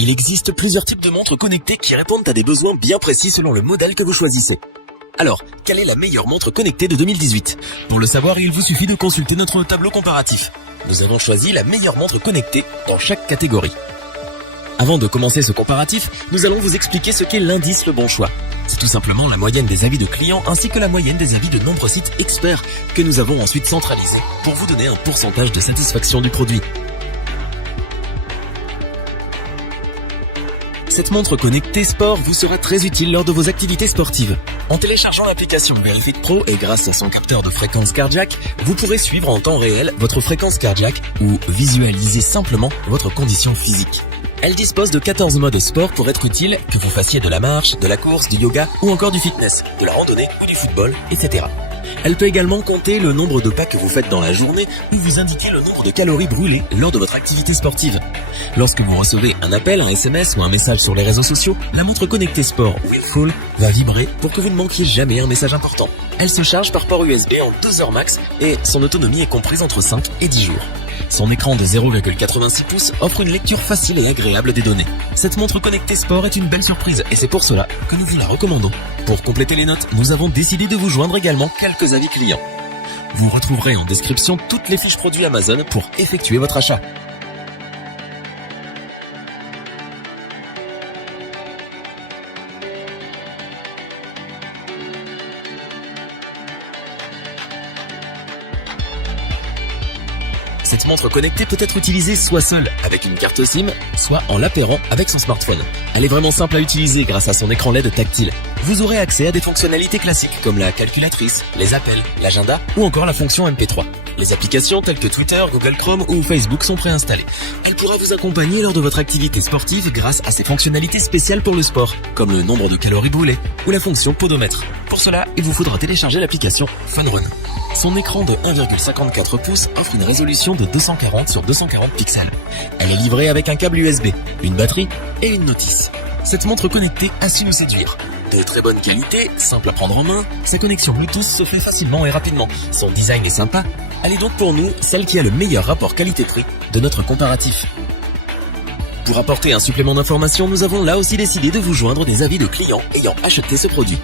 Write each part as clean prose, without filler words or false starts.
Il existe plusieurs types de montres connectées qui répondent à des besoins bien précis selon le modèle que vous choisissez. Alors, quelle est la meilleure montre connectée de 2018 ? Pour le savoir, il vous suffit de consulter notre tableau comparatif. Nous avons choisi la meilleure montre connectée dans chaque catégorie. Avant de commencer ce comparatif, nous allons vous expliquer ce qu'est l'indice Le Bon Choix. C'est tout simplement la moyenne des avis de clients ainsi que la moyenne des avis de nombreux sites experts que nous avons ensuite centralisés pour vous donner un pourcentage de satisfaction du produit. Cette montre connectée sport vous sera très utile lors de vos activités sportives. En téléchargeant l'application Verifit Pro et grâce à son capteur de fréquence cardiaque, vous pourrez suivre en temps réel votre fréquence cardiaque ou visualiser simplement votre condition physique. Elle dispose de 14 modes sport pour être utile, que vous fassiez de la marche, de la course, du yoga ou encore du fitness, de la randonnée ou du football, etc. Elle peut également compter le nombre de pas que vous faites dans la journée ou vous indiquer le nombre de calories brûlées lors de votre activité sportive. Lorsque vous recevez un appel, un SMS ou un message sur les réseaux sociaux, la montre connectée sport Willful va vibrer pour que vous ne manquiez jamais un message important. Elle se charge par port USB en 2 heures max et son autonomie est comprise entre 5 et 10 jours. Son écran de 0,86 pouces offre une lecture facile et agréable des données. Cette montre connectée sport est une belle surprise et c'est pour cela que nous vous la recommandons. Pour compléter les notes, nous avons décidé de vous joindre également quelques avis clients. Vous retrouverez en description toutes les fiches produits Amazon pour effectuer votre achat. Cette montre connectée peut être utilisée soit seule avec une carte SIM, soit en l'appairant avec son smartphone. Elle est vraiment simple à utiliser grâce à son écran LED tactile. Vous aurez accès à des fonctionnalités classiques comme la calculatrice, les appels, l'agenda ou encore la fonction MP3. Les applications telles que Twitter, Google Chrome ou Facebook sont préinstallées. Elle pourra vous accompagner lors de votre activité sportive grâce à ses fonctionnalités spéciales pour le sport, comme le nombre de calories brûlées ou la fonction podomètre. Pour cela, il vous faudra télécharger l'application Funrun. Son écran de 1,54 pouces offre une résolution de 240 sur 240 pixels. Elle est livrée avec un câble USB, une batterie et une notice. Cette montre connectée a su nous séduire. De très bonne qualité, simple à prendre en main, sa connexion Bluetooth se fait facilement et rapidement. Son design est sympa. Elle est donc pour nous celle qui a le meilleur rapport qualité-prix de notre comparatif. Pour apporter un supplément d'information, nous avons là aussi décidé de vous joindre des avis de clients ayant acheté ce produit.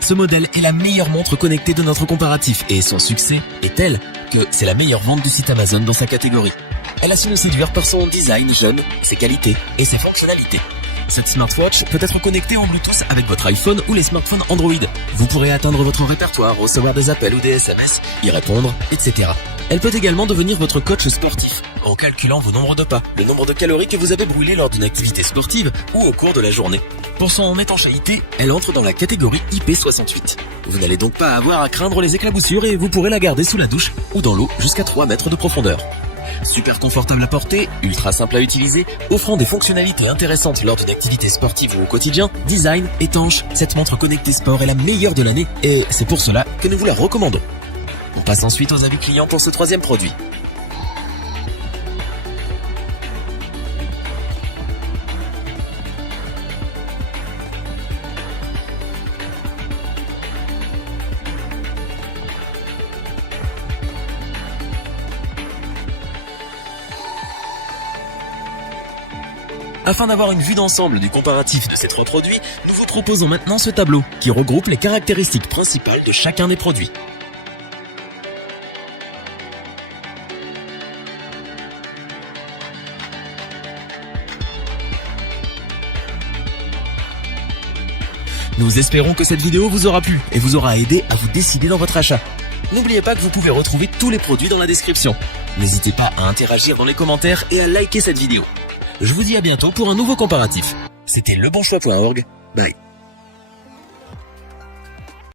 Ce modèle est la meilleure montre connectée de notre comparatif et son succès est tel que c'est la meilleure vente du site Amazon dans sa catégorie. Elle a su nous séduire par son design jeune, ses qualités et ses fonctionnalités. Cette smartwatch peut être connectée en Bluetooth avec votre iPhone ou les smartphones Android. Vous pourrez atteindre votre répertoire, recevoir des appels ou des SMS, y répondre, etc. Elle peut également devenir votre coach sportif, en calculant vos nombres de pas, le nombre de calories que vous avez brûlées lors d'une activité sportive ou au cours de la journée. Pour son étanchéité, elle entre dans la catégorie IP68. Vous n'allez donc pas avoir à craindre les éclaboussures et vous pourrez la garder sous la douche ou dans l'eau jusqu'à 3 mètres de profondeur. Super confortable à porter, ultra simple à utiliser, offrant des fonctionnalités intéressantes lors d'une activité sportive ou au quotidien, design, étanche, cette montre connectée sport est la meilleure de l'année et c'est pour cela que nous vous la recommandons. On passe ensuite aux avis clients pour ce troisième produit. Afin d'avoir une vue d'ensemble du comparatif de ces 3 produits, nous vous proposons maintenant ce tableau qui regroupe les caractéristiques principales de chacun des produits. Nous espérons que cette vidéo vous aura plu et vous aura aidé à vous décider dans votre achat. N'oubliez pas que vous pouvez retrouver tous les produits dans la description. N'hésitez pas à interagir dans les commentaires et à liker cette vidéo. Je vous dis à bientôt pour un nouveau comparatif. C'était lebonchoix.org. Bye.